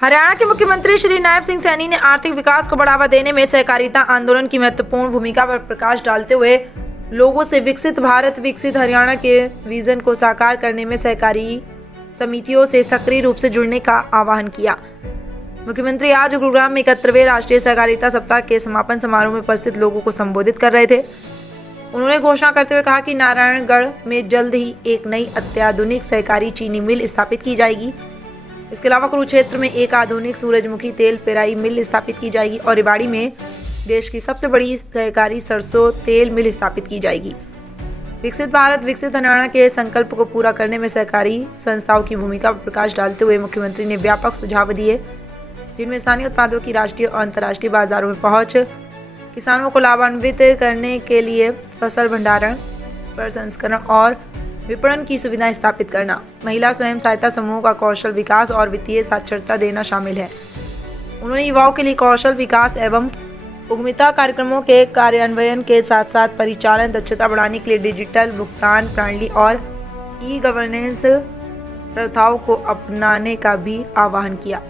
हरियाणा के मुख्यमंत्री श्री नायब सिंह सैनी ने आर्थिक विकास को बढ़ावा देने में सहकारिता आंदोलन की महत्वपूर्ण भूमिका पर प्रकाश डालते हुए लोगों से विकसित भारत विकसित हरियाणा के विजन को साकार करने में सहकारी समितियों से सक्रिय रूप से जुड़ने का आह्वान किया। मुख्यमंत्री आज गुरुग्राम में 71वें राष्ट्रीय सहकारिता सप्ताह के समापन समारोह में उपस्थित लोगों को संबोधित कर रहे थे। उन्होंने घोषणा करते हुए कहा कि नारायणगढ़ में जल्द ही एक नई अत्याधुनिक सहकारी चीनी मिल स्थापित की जाएगी। इसके अलावा कुरुक्षेत्र में एक आधुनिक सूरजमुखी तेल पेराई मिल स्थापित की जाएगी और रेवाड़ी में देश की सबसे बड़ी सहकारी सरसों तेल मिल स्थापित की जाएगी। विकसित भारत विकसित हरियाणा के संकल्प को पूरा करने में सहकारी संस्थाओं की भूमिका पर प्रकाश डालते हुए मुख्यमंत्री ने व्यापक सुझाव दिए, जिनमें स्थानीय उत्पादों की राष्ट्रीय और अंतर्राष्ट्रीय बाजारों में पहुंच, किसानों को लाभान्वित करने के लिए फसल भंडारण, प्रसंस्करण और विपणन की सुविधाएं स्थापित करना, महिला स्वयं सहायता समूहों का कौशल विकास और वित्तीय साक्षरता देना शामिल है। उन्होंने युवाओं के लिए कौशल विकास एवं उद्यमिता कार्यक्रमों के कार्यान्वयन के साथ साथ परिचालन दक्षता बढ़ाने के लिए डिजिटल भुगतान प्रणाली और ई-गवर्नेंस प्रथाओं को अपनाने का भी आह्वान किया।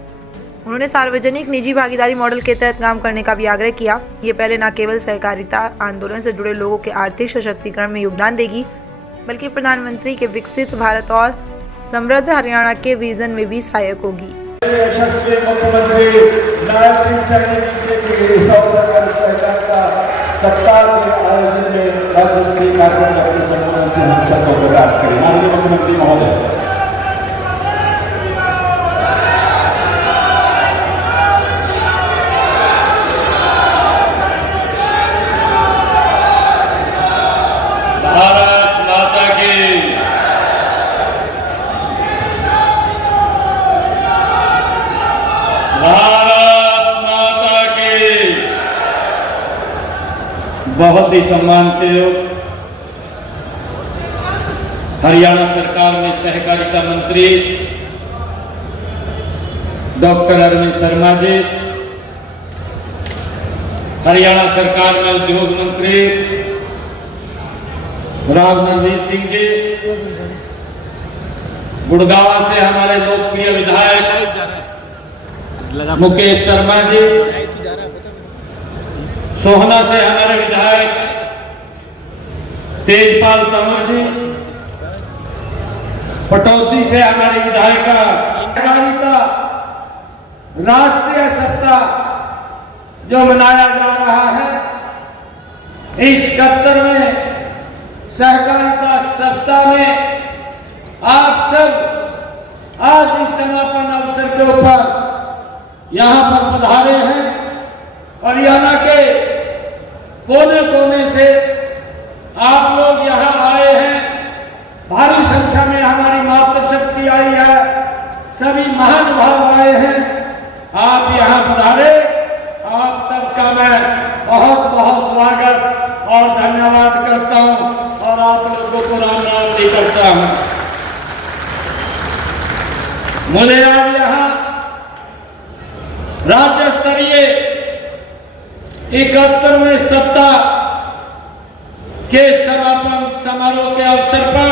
उन्होंने सार्वजनिक निजी भागीदारी मॉडल के तहत काम करने का भी आग्रह किया। ये पहले न केवल सहकारिता आंदोलन से जुड़े लोगों के आर्थिक सशक्तिकरण में योगदान देगी, बल्कि प्रधानमंत्री के विकसित भारत और समृद्ध हरियाणा के विजन में भी सहायक होगी। यशस्वी मुख्यमंत्री नायब सिंह सैनी जी से इस अवसर पर सहकारिता सप्ताह के आयोजन में राज्य स्तरीय कार्यक्रम के अपने संबोधन से हम सबको प्रदान करें। माननीय मुख्यमंत्री महोदय। भारत माता की भारत माता की। बहुत ही सम्मान के योग हरियाणा सरकार में सहकारिता मंत्री डॉक्टर अरविंद शर्मा जी, हरियाणा सरकार में उद्योग मंत्री राव नरवीर सिंह जी, गुड़गावा से हमारे लोकप्रिय विधायक मुकेश शर्मा जी, सोहना से हमारे विधायक तेजपाल तंवर जी, पटौदी से हमारी विधायिका। सहकारिता राष्ट्रीय सप्ताह जो मनाया जा रहा है, इस 71वें सहकारिता सप्ताह में आप सब आज इस समापन अवसर के ऊपर यहाँ पर पधारे हैं। हरियाणा के कोने कोने से आप लोग यहाँ आए हैं। भारी संख्या में हमारी मातृशक्ति आई है, सभी महानुभाव आए हैं। आप यहाँ पधारे, आप सबका मैं बहुत बहुत स्वागत और धन्यवाद करता हूँ और आप लोगों को राम राम भी करता हूँ। मुझे आज यहाँ राज्य स्तरीय 71वें सप्ताह के समापन समारोह के अवसर पर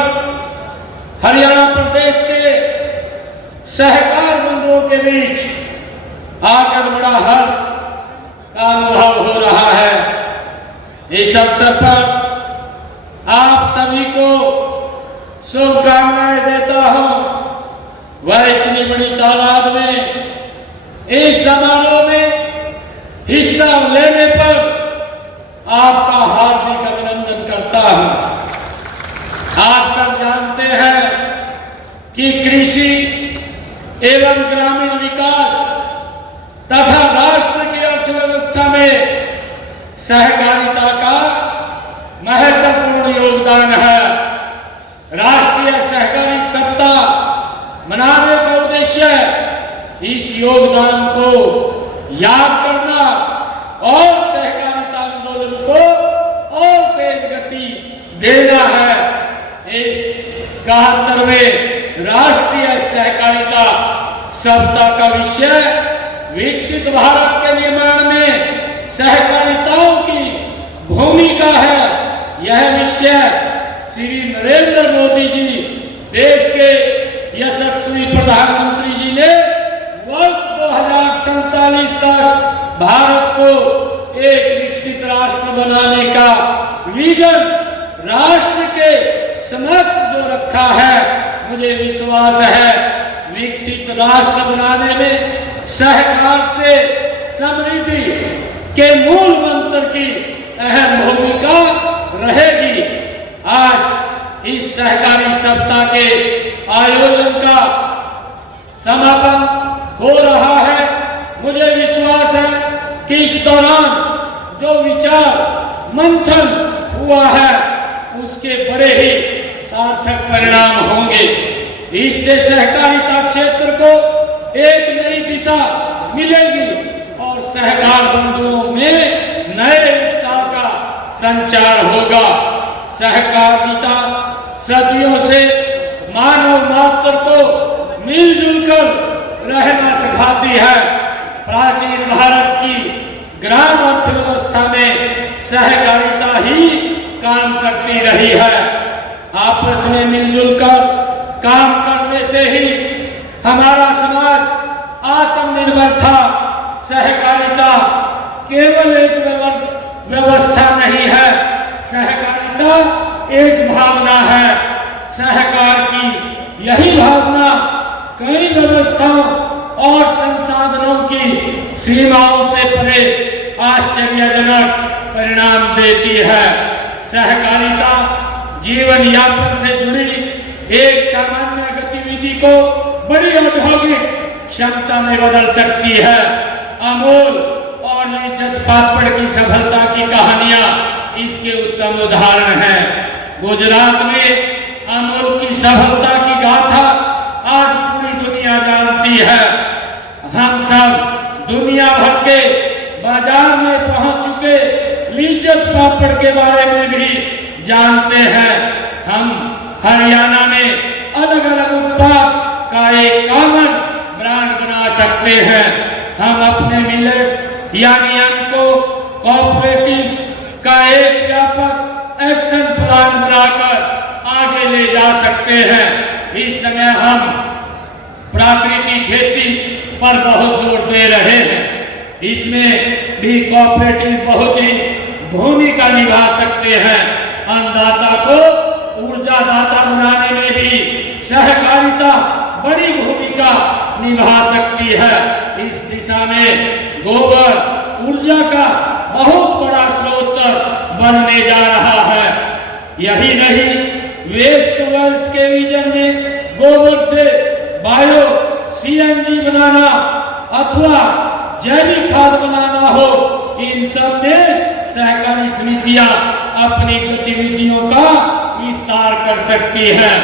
हरियाणा प्रदेश के सहकार बंधुओं के बीच आकर बड़ा हर्ष का अनुभव हो रहा है। इस अवसर पर आप सभी को शुभकामनाएं देता हूं। वह इतनी बड़ी तादाद में इस समारोह में हिस्सा लेने पर आपका हार्दिक अभिनंदन करता हूं। आप सब जानते हैं कि कृषि एवं ग्रामीण विकास तथा राष्ट्र की अर्थव्यवस्था में सहकारिता का महत्वपूर्ण योगदान है। राष्ट्रीय सहकारी सप्ताह मनाने का उद्देश्य इस योगदान को याद करना और सहकारिता आंदोलन को और तेज गति देना है। इस 71वें राष्ट्रीय सहकारिता सप्ताह का विषय विकसित भारत के निर्माण में सहकारिताओं की भूमिका है। यह विषय श्री नरेंद्र मोदी जी देश के यशस्वी प्रधानमंत्री जी ने वर्ष 2045 तक भारत को एक विकसित राष्ट्र बनाने का विजन राष्ट्र के समक्ष जो रखा है, मुझे विश्वास है विकसित राष्ट्र बनाने में सहकार से समृद्धि के मूल मंत्र की अहम भूमिका रहेगी। आज इस सहकारी सप्ताह के आयोजन का समापन हो रहा है। मुझे विश्वास है कि इस दौरान जो विचार मंथन हुआ है उसके बड़े ही सार्थक परिणाम होंगे। इससे सहकारिता क्षेत्र को एक नई दिशा मिलेगी और सहकार बंधुओं में नए उत्साह का संचार होगा। सहकारिता सदियों से मानव मात्र को मिलजुल कर रहना सिखाती है। प्राचीन भारत की ग्राम अर्थव्यवस्था में सहकारिता ही काम करती रही है। आपस में मिलजुल कर काम करने से ही हमारा समाज आत्मनिर्भर था। सहकारिता केवल एक व्यवस्था नहीं है, सहकारिता एक भावना है। सहकार की यही भावना कई व्यवस्थाओं और संसाधनों की सीमाओं से परे आश्चर्यजनक परिणाम देती है। सहकारिता जीवन यापन से जुड़ी एक सामान्य गतिविधि को बड़ी औद्योगिक क्षमता में बदल सकती है। अमूल और लिज्जत पापड़ की सफलता की कहानियां इसके उत्तम उदाहरण हैं। गुजरात में अमूल की सफलता की गाथा आज पूरी दुनिया जानती है। हम सब दुनिया भर के बाजार में पहुंच चुके लिज्जत पापड़ के बारे में भी जानते हैं। हम हरियाणा में अलग अलग उत्पाद का एक कॉमन ब्रांड बना सकते हैं। हम अपने मिलेट्स यानी को कोऑपरेटिव्स का एक व्यापक एक्शन प्लान बनाकर आगे ले जा सकते हैं। इस समय हम प्राकृतिक खेती पर बहुत जोर दे रहे हैं। इसमें भी कोऑपरेटिव बहुत ही भूमिका निभा सकते हैं। अन्नदाता को ऊर्जा दाता बनाने में भी सहकारिता बड़ी भूमिका निभा सकती है। इस दिशा में गोबर ऊर्जा का बहुत बड़ा स्रोत बनने जा रहा है। यही नहीं, वेस्ट वेल्थ के विजन में गोबर से बायो सीएनजी बनाना अथवा जैविक खाद बनाना हो, इन सब में सहकारी समितियां अपनी गतिविधियों का विस्तार कर सकती हैं।